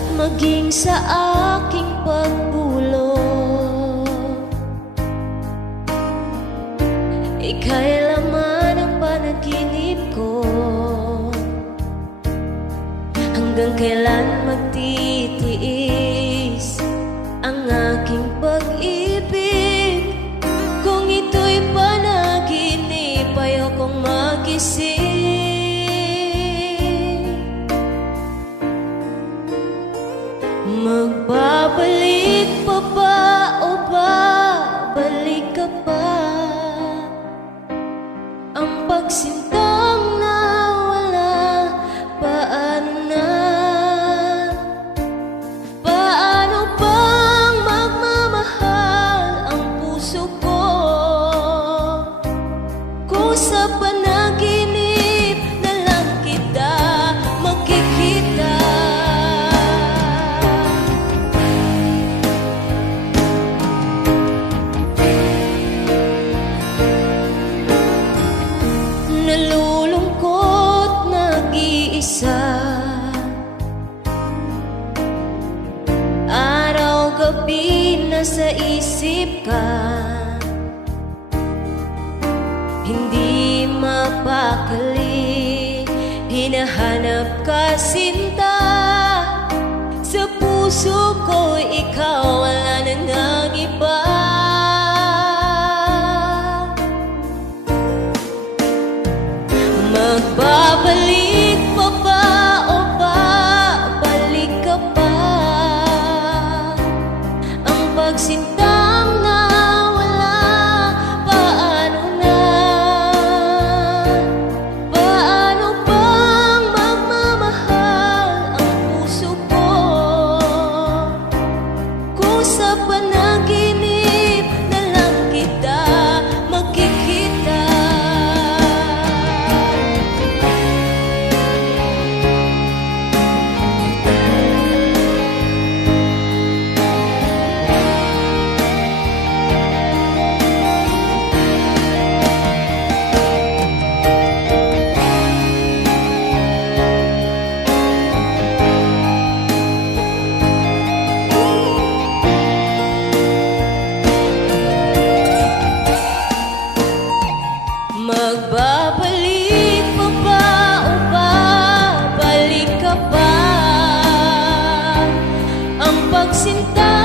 at maging sa aking pagbulong. Ika'y laman ng panaginip ko. Hanggang kailan magtitiis ang aking pag-ibig? Kung ito'y panaginip, ayokong magising. Magbabalik pa ba o babalik ka pa? Ang pagsintang nawala, paano na? Paano bang magmamahal ang puso ko kung sa panaginip na lang kita makikita? Nalulungkot, nag-iisa, araw-gabi nasa isip ka. Hindi mapakali, hinahanap ka sinta. Sa puso ko ikaw, wala na nang iba. Magbabalik pa ba o babalik ka pa? Ang pagsintang nawala, paano na? Paano bang magmamahal ang puso ko kung sa panaginip na lang kita makikita? Magbabalik pa ba o babalik ka pa? Ang pagsinta